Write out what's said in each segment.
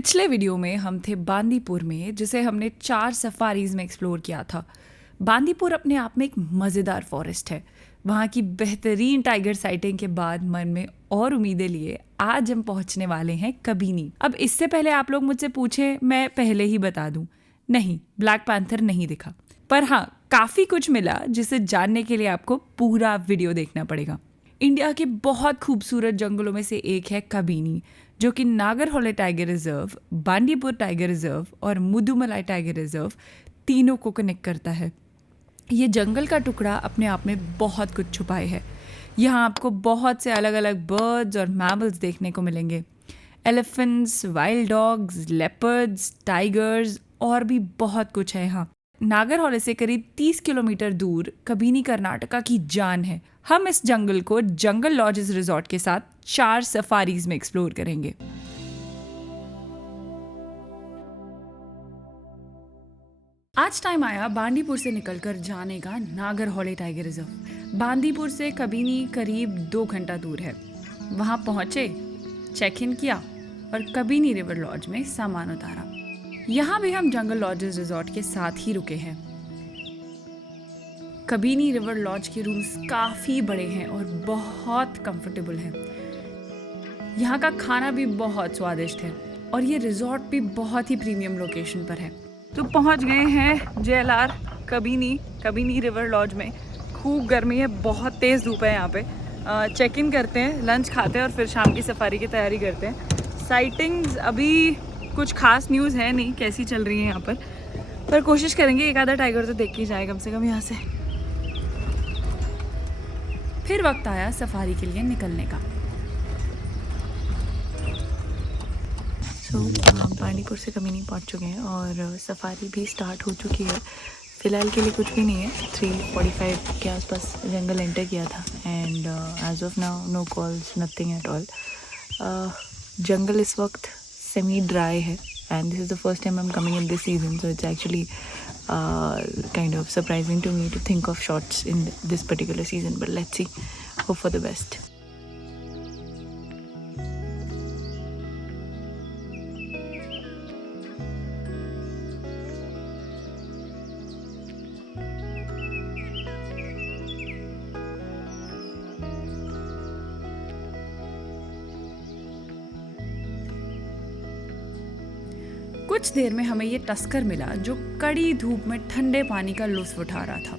पिछले वीडियो में हम थे बांदीपुर में, जिसे हमने 4 सफारीज में एक्सप्लोर किया था। बांदीपुर अपने आप में एक मज़ेदार फॉरेस्ट है। वहाँ की बेहतरीन टाइगर साइटिंग के बाद मन में और उम्मीदें लिए आज हम पहुँचने वाले हैं कबीनी। अब इससे पहले आप लोग मुझसे पूछे, मैं पहले ही बता दूँ, नहीं, ब्लैक पैंथर नहीं दिखा। पर हाँ, काफ़ी कुछ मिला जिसे जानने के लिए आपको पूरा वीडियो देखना पड़ेगा। इंडिया के बहुत खूबसूरत जंगलों में से एक है कबीनी, जो कि Nagarhole tiger reserve, Bandipur tiger reserve और मुदुमलाई टाइगर रिजर्व तीनों को कनेक्ट करता है। ये जंगल का टुकड़ा अपने आप में बहुत कुछ छुपाए है। यहाँ आपको बहुत से अलग अलग बर्ड्स और मैमल्स देखने को मिलेंगे। Elephants, wild dogs, leopards, tigers और भी बहुत कुछ है यहाँ। नागरहोले से करीब 30 किलोमीटर दूर कबीनी कर्नाटका की जान है। हम इस जंगल को जंगल लॉजेस रिजॉर्ट के साथ 4 सफारीज में एक्सप्लोर करेंगे। आज टाइम आया बांदीपुर से निकलकर जाने का नागरहोले टाइगर रिजर्व। बांदीपुर से कबीनी करीब 2 घंटा दूर है। वहां पहुंचे, चेक इन किया और कबीनी रिवर लॉज में सामान उतारा। यहाँ भी हम जंगल लॉजेस रिजॉर्ट के साथ ही रुके हैं। कबीनी रिवर लॉज के रूम्स काफ़ी बड़े हैं और बहुत कंफर्टेबल हैं। यहाँ का खाना भी बहुत स्वादिष्ट है और ये रिजॉर्ट भी बहुत ही प्रीमियम लोकेशन पर है। तो पहुँच गए हैं JLR कबीनी रिवर लॉज में। खूब गर्मी है, बहुत तेज़ धूप है यहाँ पे। चेक इन करते हैं, लंच खाते हैं और फिर शाम की सफारी की तैयारी करते हैं। साइटिंग्स अभी कुछ खास न्यूज़ है नहीं कैसी चल रही है यहाँ पर कोशिश करेंगे एक आधा टाइगर तो देख ही जाए कम से कम यहाँ से। फिर वक्त आया सफारी के लिए निकलने का। हम बांदीपुर से कबीनी पहुँच चुके हैं और सफारी भी स्टार्ट हो चुकी है। फ़िलहाल के लिए कुछ भी नहीं है। 3:45 के आसपास जंगल एंटर किया था and as of now no calls, nothing at all. जंगल इस वक्त सेमी ड्राई है and this is the first time I'm coming in this season, so it's actually kind of surprising to me to think of shots in this particular season, but let's see, hope for the best. कुछ देर में हमें ये tusker मिला जो कड़ी धूप में ठंडे पानी का लुत्फ उठा रहा था।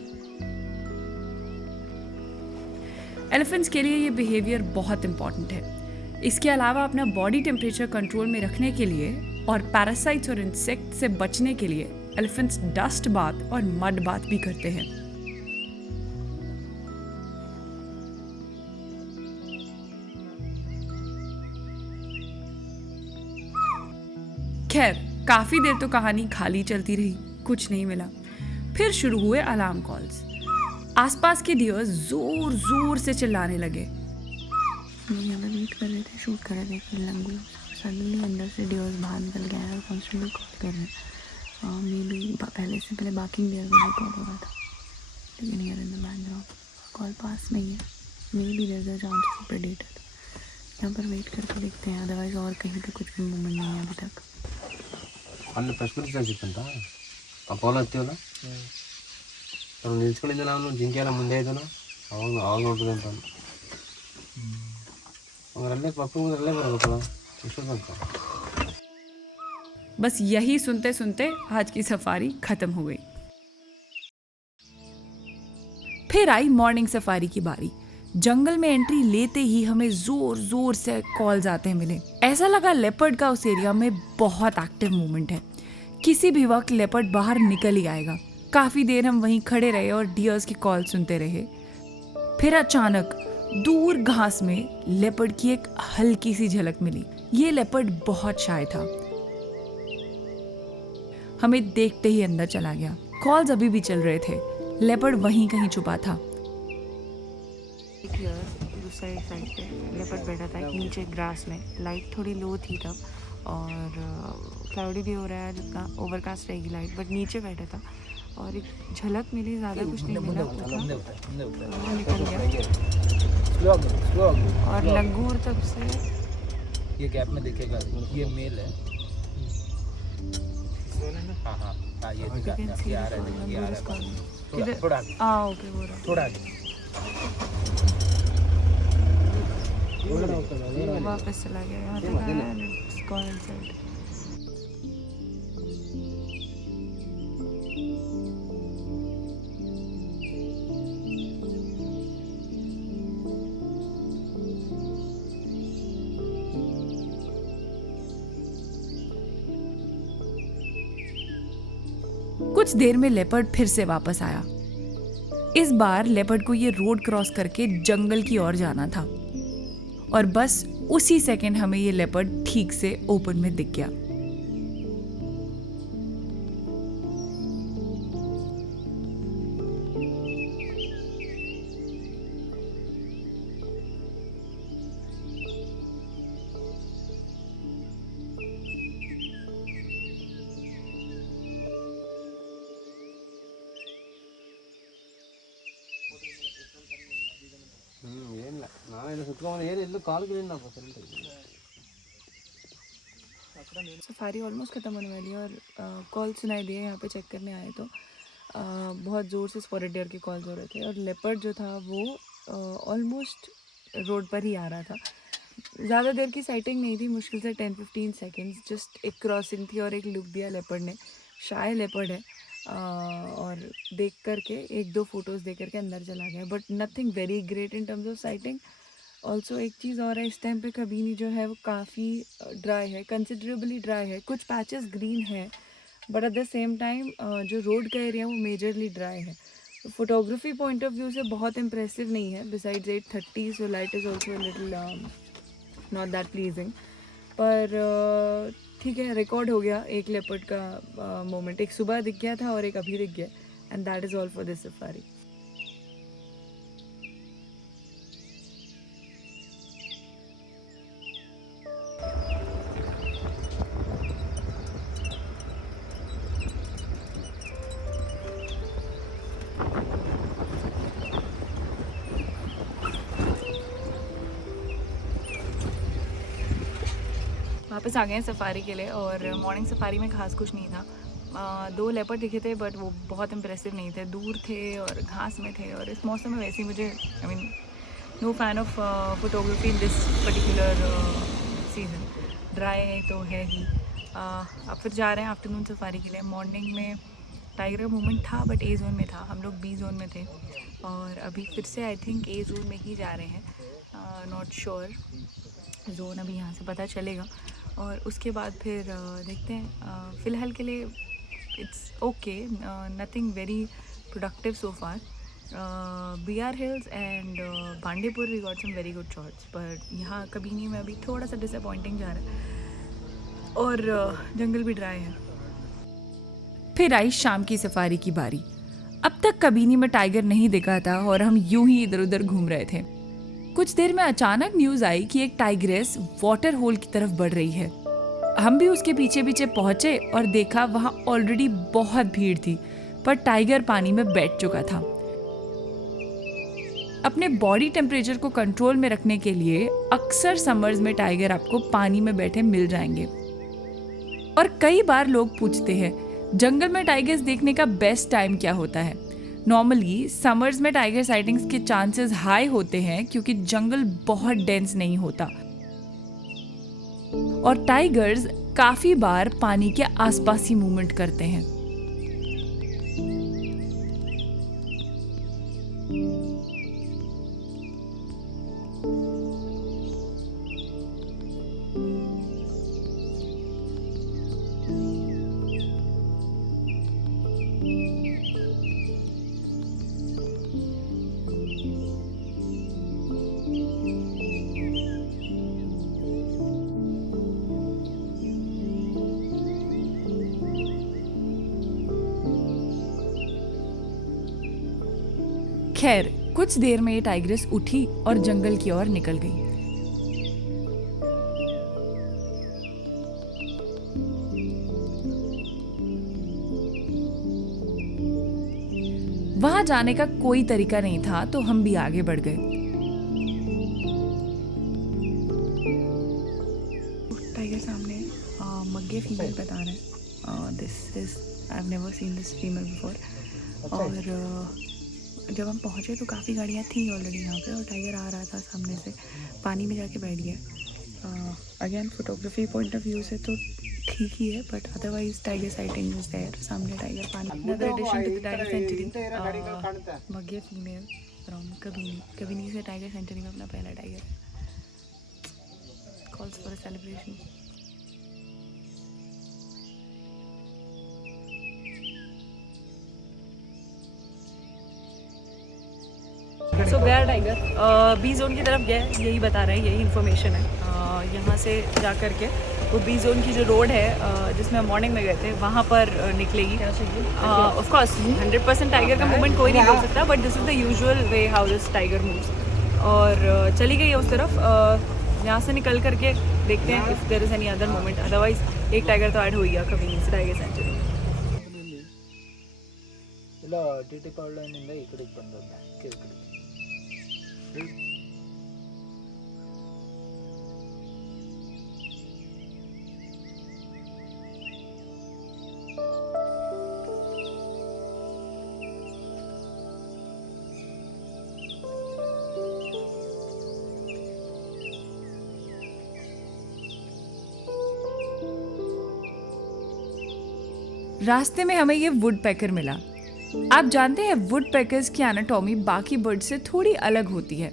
एलिफेंट्स के लिए ये बिहेवियर बहुत इंपॉर्टेंट है। इसके अलावा अपना बॉडी टेम्परेचर कंट्रोल में रखने के लिए और पैरासाइट्स और इंसेक्ट से बचने के लिए एलिफेंट्स डस्ट बाथ और मड बाथ भी करते हैं। खैर, काफ़ी देर तो कहानी खाली चलती रही, कुछ नहीं मिला। फिर शुरू हुए अलार्म कॉल्स। आसपास के डियर्स जोर जोर से चिल्लाने लगे। वेट कर रहे थे, शूट कर रहे थे, फिर लंगू सडनली अंदर से डियर्स बाहर निकल गए और कॉन्स्टेंटली कॉल कर रहे हैं। मे बी पहले बाकिंग डियर का कॉल हो रहा था, लेकिन here in the background call पास नहीं है। Maybe there is a chance of predator. यहाँ पर वेट करके देखते हैं, अदरवाइज और कहीं पे कुछ भी मूवमेंट नहीं है अभी तक। ಅಲ್ಲಿ ಪ್ರಶ್ನೆ ಸಿಕ್ಕಂತ ಅಪೋಲೋ ಹತ್ತಿವಲ್ಲ ನಾವು ನಿಲ್ಸ್ಕೊಂಡಿದ್ದ ನಾವು ಜಿಂಕೆ ಎಲ್ಲ ಮುಂದೆ ಇದ್ದನು ಅವಾಗ ನೋಡ್ಬೋದು ಅಂತ ಅವರಲ್ಲೇ ಪಪ್ಪು ಮುಂದರಲ್ಲೇ ಬರಬೇಕಲ್ಲ ಎಷ್ಟೊಂದು। बस यही सुनते सुनते आज की सफारी खत्म हो गई। फिर आई मॉर्निंग सफारी की बारी। जंगल में एंट्री लेते ही हमें जोर जोर से कॉल्स आते मिले। ऐसा लगा लेपर्ड का उस एरिया में बहुत एक्टिव मूवमेंट है। किसी भी वक्त लेपर्ड बाहर निकल ही आएगा। काफ़ी देर हम वहीं खड़े रहे और डियर्स की कॉल सुनते रहे। फिर अचानक दूर घास में लेपर्ड की एक हल्की सी झलक मिली। ये लेपर्ड बहुत शाय था, हमें देखते ही अंदर चला गया। कॉल्स अभी भी चल रहे थे, लेपर्ड वहीं कहीं छुपा था। दूसरी साइड पे लेपर्ड बैठा था नीचे ग्रास में। लाइट थोड़ी लो थी तब और क्लाउडी भी हो रहा है, जितना ओवरकास्ट रहेगी लाइट, बट नीचे बैठा था और एक झलक मिली, ज़्यादा कुछ नहीं मिला। निकल गया और लंगूर तब से ये गैप में दिखेगा, ये मेल है, ये You दिखा can see ये आ the रहा है, column, ये आ there is रहा है column. थोड़ा किधर? थोड़ा आगे, हाँ ओके वो रहा. थोड़ा आगे वापस चला गया यहाँ तक आया and it's gone inside. कुछ देर में लेपर्ड फिर से वापस आया। इस बार लेपर्ड को ये रोड क्रॉस करके जंगल की ओर जाना था और बस उसी सेकंड हमें ये लेपर्ड ठीक से ओपन में दिख गया। ಏನಿಲ್ಲ ನಾವೆಲ್ಲ ಸುತ್ಕೊಂಡು ಏನಿಲ್ಲ ಕಾಲ್ಗೆ ನಾವು सफारी ऑलमोस्ट ख़त्म होने वाली है और कॉल सुनाई दिए यहाँ पे चेक करने आए तो बहुत ज़ोर से स्पॉटेड डियर के कॉल्स हो रहे थे और लेपर्ड जो था वो ऑलमोस्ट रोड पर ही आ रहा था। ज़्यादा देर की साइटिंग नहीं थी, मुश्किल से 10-15 सेकेंड्स, जस्ट एक क्रॉसिंग थी और एक लुक दिया लेपर्ड ने। शाय लेपर्ड है और देख करके एक दो फोटोज़ दे करके अंदर चला गया, but nothing very great in terms of sighting. Also एक चीज़ और है, इस टाइम पे कबीनी जो है वो काफ़ी ड्राई है, कंसिडरेबली ड्राई है। कुछ पैचेस ग्रीन है but at the same time जो रोड का एरिया वो मेजरली ड्राई है। तो फोटोग्राफी पॉइंट ऑफ व्यू से बहुत इम्प्रेसिव नहीं है। Besides 8:30 so light is also little not that pleasing, पर ठीक है, रिकॉर्ड हो गया एक लेपर्ड का मोमेंट। एक सुबह दिख गया था और एक अभी दिख गया, and that is all for this safari. वापस आ गए हैं सफारी के लिए और मॉर्निंग सफारी में खास कुछ नहीं था। 2 लेपर्ड दिखे थे बट वो बहुत इम्प्रेसिव नहीं थे, दूर थे और घास में थे। और इस मौसम में वैसे ही मुझे no fan of photography in this particular season. Dry तो है ही। अब फिर जा रहे हैं आफ्टरनून सफारी के लिए। मॉर्निंग में टाइगर का मूवमेंट था बट ए जोन में था, हम लोग बी जोन में थे और अभी फिर से आई थिंक ए जोन में ही जा रहे हैं। नॉट श्योर, जोन अभी यहाँ से पता चलेगा और उसके बाद फिर देखते हैं। फ़िलहाल के लिए it's okay, nothing very productive so far. BR hills and Bandipur we got some very good shots, पर यहाँ कबीनी में अभी थोड़ा सा डिसअपॉइंटिंग जा रहा है और जंगल भी ड्राई है। फिर आई शाम की सफारी की बारी। अब तक कबीनी में टाइगर नहीं दिखा था और हम यूं ही इधर उधर घूम रहे थे। कुछ देर में अचानक न्यूज आई कि एक टाइग्रेस वाटर होल की तरफ बढ़ रही है। हम भी उसके पीछे पीछे पहुंचे और देखा वहां ऑलरेडी बहुत भीड़ थी, पर टाइगर पानी में बैठ चुका था। अपने बॉडी टेम्परेचर को कंट्रोल में रखने के लिए अक्सर समर्स में टाइगर आपको पानी में बैठे मिल जाएंगे। और कई बार लोग पूछते हैं जंगल में टाइगर्स देखने का बेस्ट टाइम क्या होता है। नॉर्मली समर्स में टाइगर साइटिंग्स के चांसेस हाई होते हैं क्योंकि जंगल बहुत डेंस नहीं होता और टाइगर्स काफी बार पानी के आसपास ही मूवमेंट करते हैं। खैर, कुछ देर में ये टाइग्रेस उठी और जंगल की ओर निकल गई। वहां जाने का कोई तरीका नहीं था तो हम भी आगे बढ़ गए। टाइगर सामने मग्गे फीमेल बता रहे हैं this is I have never seen this female before. और जब हम पहुँचे तो काफ़ी गाड़ियाँ थी ऑलरेडी यहाँ पे और टाइगर आ रहा था सामने से, पानी में जाके बैठ गया. Again photography point of view से तो ठीक ही है, but otherwise tiger sighting is there. सामने टाइगर पानी. Another addition to the tiger century, Magge female from Kabini से टाइगर सेंचुरी में अपना पहला tiger. Calls for a celebration. सो गया टाइगर बी जोन की तरफ गया, यही बता रहे हैं, यही इन्फॉर्मेशन है. यहाँ से जा कर के वो बी जोन की जो रोड है जिसमें हम मॉर्निंग में गए थे वहाँ पर निकलेगी. ऑफ कोर्स 100% टाइगर का मूवमेंट कोई नहीं बोल सकता, but this is the usual way how this tiger moves. और चली गई है उस तरफ. यहाँ से निकल करके देखते हैं if there is any other movement. Otherwise एक टाइगर तो ऐड हो गया कभी नहीं से टाइगर सेंचुरी. ಇಲ್ಲ ಟಿ ಪವರ್ ಲೈನಿಂದ ಈ ಕಡೆಗೆ ಬಂದದ್ದು ಕಡೆ. रास्ते में हमें ये वुड पैकर मिला. आप जानते हैं वुड पैकर्स की एनाटॉमी बाकी बर्ड से थोड़ी अलग होती है.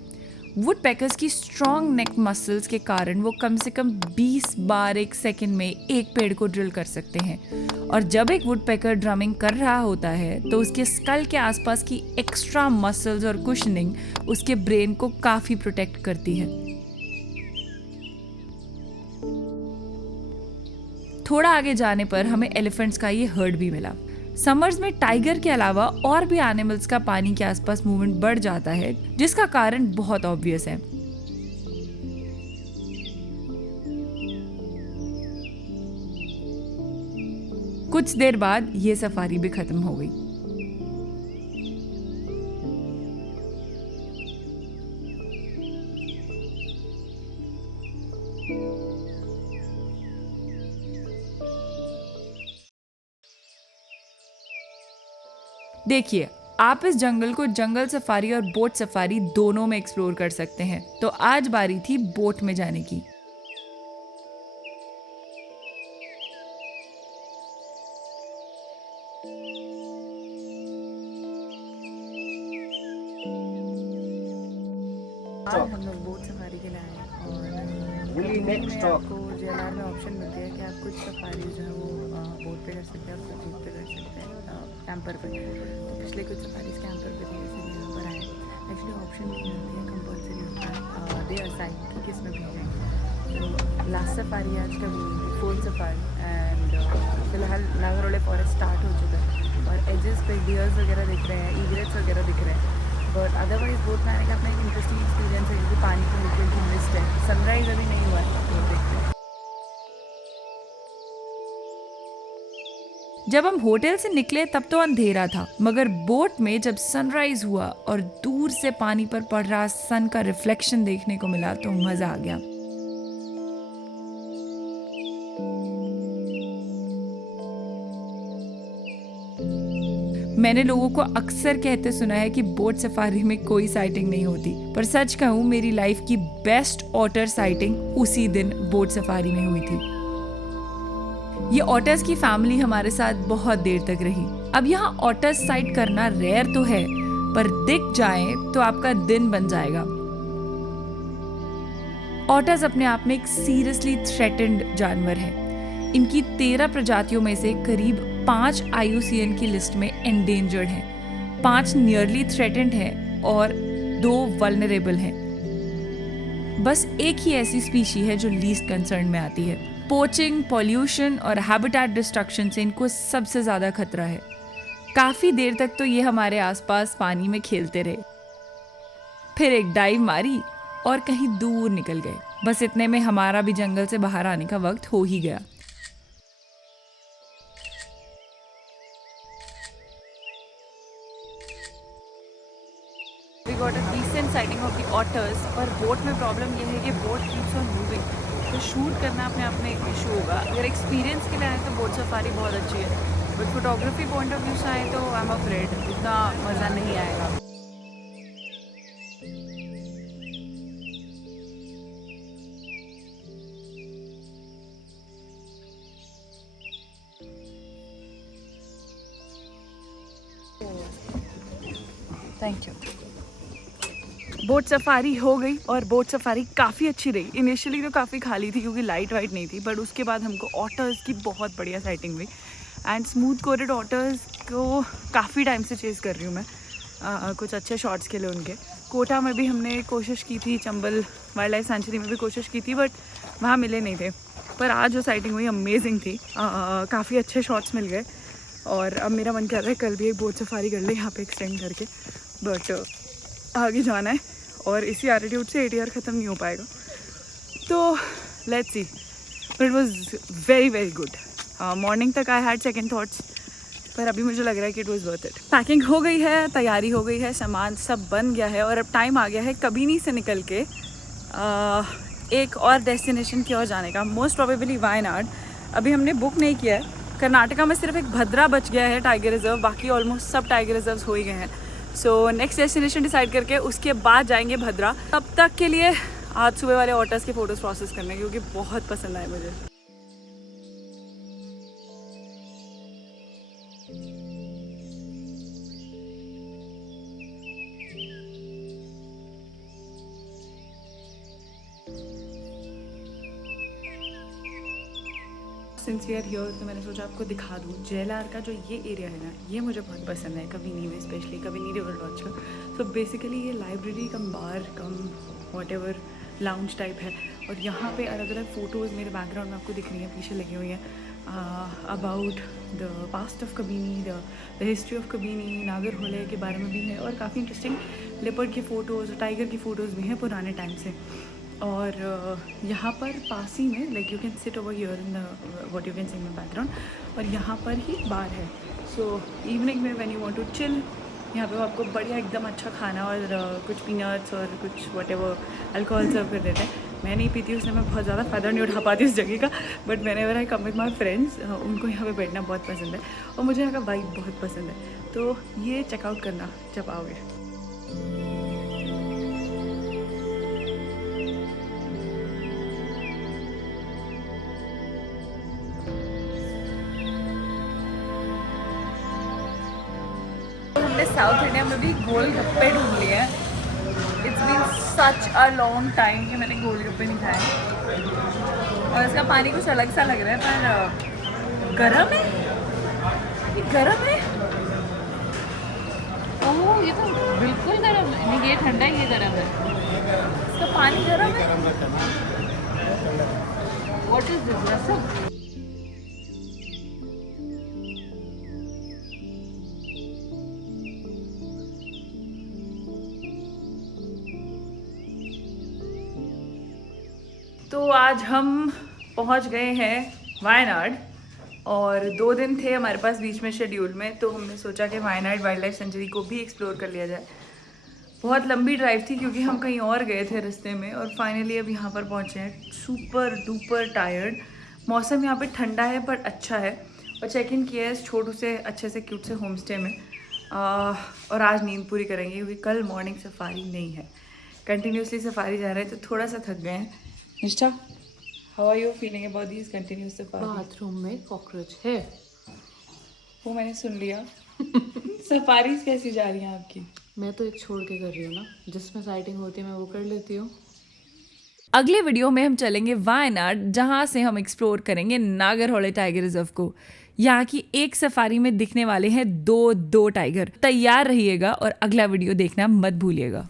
वुड पैकर्स की स्ट्रॉन्ग नेक मसल्स के कारण वो कम से कम 20 बार एक सेकंड में एक पेड़ को ड्रिल कर सकते हैं. और जब एक वुड पैकर ड्रमिंग कर रहा होता है तो उसके स्कल के आसपास की एक्स्ट्रा मसल्स और कुशनिंग उसके ब्रेन को काफ़ी प्रोटेक्ट करती है. थोड़ा आगे जाने पर हमें एलिफेंट्स का ये हर्ड भी मिला. समर्स में टाइगर के अलावा और भी एनिमल्स का पानी के आसपास मूवमेंट बढ़ जाता है, जिसका कारण बहुत ऑब्वियस है. कुछ देर बाद ये सफारी भी खत्म हो गई. देखिए, आप इस जंगल को जंगल सफारी और बोट सफारी दोनों में एक्सप्लोर कर सकते हैं. तो आज बारी थी बोट में जाने की. आज हम लोग बोट सफारी के लिए आए और आपको जेएलआर में ऑप्शन मिलते हैं कि आप कुछ सफारी जो है वो बोट पे कर सकते हैं, आप जीप पे कर सकते हैं, कैंपर पे. तो पिछले कुछ सफारीज कैंपर पे थे, जैसे यहाँ पर आए. एक्चुअली ऑप्शन नहीं होती है, कंपल्सरी होता है. दे आर साइड कि किस में भेजें. तो लास्ट सफारी आज का फोर्थ सफारी एंड फिलहाल नागरोले फॉरेस्ट स्टार्ट हो चुका है और एजेस पे डियर्स वगैरह दिख रहे हैं, ईग्रेट्स वगैरह दिख रहे हैं. बट अदरवाइज बोट में आने का अपना एक इंटरेस्टिंग एक्सपीरियंस है क्योंकि पानी की हल्की हल्की मिस्ट है. सनराइज अभी नहीं हुआ है, तो देखते हैं. जब हम होटल से निकले तब तो अंधेरा था, मगर बोट में जब सनराइज हुआ और दूर से पानी पर पड़ रहा सन का रिफ्लेक्शन देखने को मिला तो मजा आ गया. मैंने लोगों को अक्सर कहते सुना है कि बोट सफारी में कोई साइटिंग नहीं होती, पर सच कहूँ मेरी लाइफ की बेस्ट ऑटर साइटिंग उसी दिन बोट सफारी में हुई थी. ये ऑटर्स की फैमिली हमारे साथ बहुत देर तक रही. अब यहाँ ऑटर्स साइट करना रेयर तो है, पर दिख जाए तो आपका दिन बन जाएगा. ऑटर्स अपने आप में एक सीरियसली थ्रेटेंड जानवर है. इनकी 13 प्रजातियों में से करीब 5 IUCN की लिस्ट में एंडेंजर्ड हैं, 5 नियरली थ्रेटेंड हैं और 2 वल्नरेबल हैं. बस एक ही ऐसी स्पीशी है जो लीस्ट कंसर्न में आती है. पोचिंग, पॉल्यूशन और हैबिटेट डिस्ट्रक्शन से इनको सबसे ज़्यादा खतरा है. काफ़ी देर तक तो ये हमारे आसपास पानी में खेलते रहे, फिर एक डाइव मारी और कहीं दूर निकल गए. बस इतने में हमारा भी जंगल से बाहर आने का वक्त हो ही गया. We got a decent sighting of the otters, पर बोट में प्रॉब्लम ये है कि बोट keeps on moving. तो शूट करना अपने आप में एक इशू होगा। अगर एक्सपीरियंस के लिए आए तो बोट सफारी बहुत अच्छी है, but photography point of view से आए तो आई एम अफ्रेड इतना मज़ा नहीं आएगा। Thank you. बोट सफारी हो गई और बोट सफारी काफ़ी अच्छी रही। इनिशियली तो काफ़ी खाली थी क्योंकि लाइट वाइट नहीं थी, बट उसके बाद हमको ऑटर्स की बहुत बढ़िया साइटिंग हुई एंड स्मूथ कोटेड ऑटर्स को काफ़ी टाइम से चेज़ कर रही हूँ मैं कुछ अच्छे शॉट्स के लिए उनके। कोटा में भी हमने कोशिश की थी, चंबल वाइल्ड लाइफ सेंचुरी में भी कोशिश की थी, बट वहाँ मिले नहीं थे। पर आज जो साइटिंग हुई अमेजिंग थी, काफ़ी अच्छे शॉट्स मिल गए और अब मेरा मन कर रहा है कल भी एक बोट सफारी कर ले यहाँ पे एक्सटेंड करके, बट आगे जाना है और इसी एटीट्यूड से ATR ख़त्म नहीं हो पाएगा। तो let's see, but it was very very good. Morning तक आई हैड सेकंड थॉट्स, पर अभी मुझे लग रहा है कि it was worth it. Packing हो गई है, तैयारी हो गई है, सामान सब बन गया है और अब टाइम आ गया है कबीनी से निकल के एक और डेस्टिनेशन की ओर जाने का, मोस्ट प्रोबेबली वायनाड। अभी हमने बुक नहीं किया है। कर्नाटका में सिर्फ एक भद्रा बच गया है टाइगर रिजर्व, बाकी ऑलमोस्ट सब टाइगर रिजर्व्स हो ही गए हैं। सो नेक्स्ट डेस्टिनेशन डिसाइड करके उसके बाद जाएंगे भद्रा। तब तक के लिए आज सुबह वाले ऑटर्स के फ़ोटोज़ प्रोसेस करने, क्योंकि बहुत पसंद आए मुझे। सिंस वी आर हियर तो मैंने सोचा आपको दिखा दूँ JLR का जो ये एरिया है ना, ये मुझे बहुत पसंद है कबिनी में, स्पेशली कबिनी रिवर लॉज का। सो बेसिकली ये लाइब्रेरी कम बार कम व्हाटएवर लाउंज टाइप है और यहाँ पे अलग अलग फ़ोटोज़ मेरे बैकग्राउंड में आपको दिख रही हैं, पीछे लगी हुई हैं, about the past of Kabini, the history of Kabini, नागर होले के बारे में भी है और काफ़ी इंटरेस्टिंग लेपर्ड की फ़ोटोज़, टाइगर की फ़ोटोज़ भी हैं पुराने टाइम से। और यहाँ पर पास ही में like you can sit over here in what you can see in my background, और यहाँ पर ही बार है। सो इवनिंग में when you want to chill, यहाँ पे वो आपको बढ़िया एकदम अच्छा खाना और कुछ पीनट्स और कुछ व्हाटएवर अल्कोहल सर्व कर देते हैं। मैं नहीं पीती, उसने मैं बहुत ज़्यादा फ़ायदा नहीं उठा पाती उस जगह का, बट मैंने आई कम विद माई फ्रेंड्स, उनको यहाँ पे बैठना बहुत पसंद है और मुझे यहाँ का वाइब बहुत पसंद है। तो ये चेकआउट करना जब आओगे। हमने साउथ इंडिया में भी गोलगप्पे ढूंढ लिए हैं। It's been such a long time कि मैंने गोलगप्पे नहीं खाए और इसका पानी कुछ अलग सा लग रहा है, पर गरम है, ये गरम है। ओह ये तो बिल्कुल गरम है, नहीं ये ठंडा है, ये गरम है। इसका पानी गरम है। व्हाट इज दिस रसम? तो आज हम पहुंच गए हैं वायनाड और 2 दिन थे हमारे पास बीच में शेड्यूल में, तो हमने सोचा कि वायनाड वाइल्ड लाइफ सेंचुरी को भी एक्सप्लोर कर लिया जाए। बहुत लंबी ड्राइव थी क्योंकि हम कहीं और गए थे रास्ते में और फाइनली अब यहाँ पर पहुँचे हैं। सुपर डुपर टायर्ड, मौसम यहाँ पे ठंडा है बट अच्छा है और चेक इन किया है इस छोटू से अच्छे से क्यूट से होम स्टे में। और आज नींद पूरी करेंगे क्योंकि कल मॉर्निंग सफारी नहीं है, कंटिन्यूसली सफारी जा रहे हैं तो थोड़ा सा थक गए हैं। Nishtha, how are you feeling about this continuous safari? Bathroom में कॉकरोच है, वो मैंने सुन लिया। सफारीज कैसी जा रही हैं आपकी? मैं तो एक छोड़ के कर रही हूँ ना, जिसमें साइटिंग होती है मैं वो कर लेती हूँ। अगले वीडियो में हम चलेंगे वायनाड, जहाँ से हम एक्सप्लोर करेंगे नागरहोले टाइगर रिजर्व को। यहाँ की एक सफारी में दिखने वाले हैं 2 टाइगर। तैयार रहिएगा और अगला वीडियो देखना मत भूलिएगा।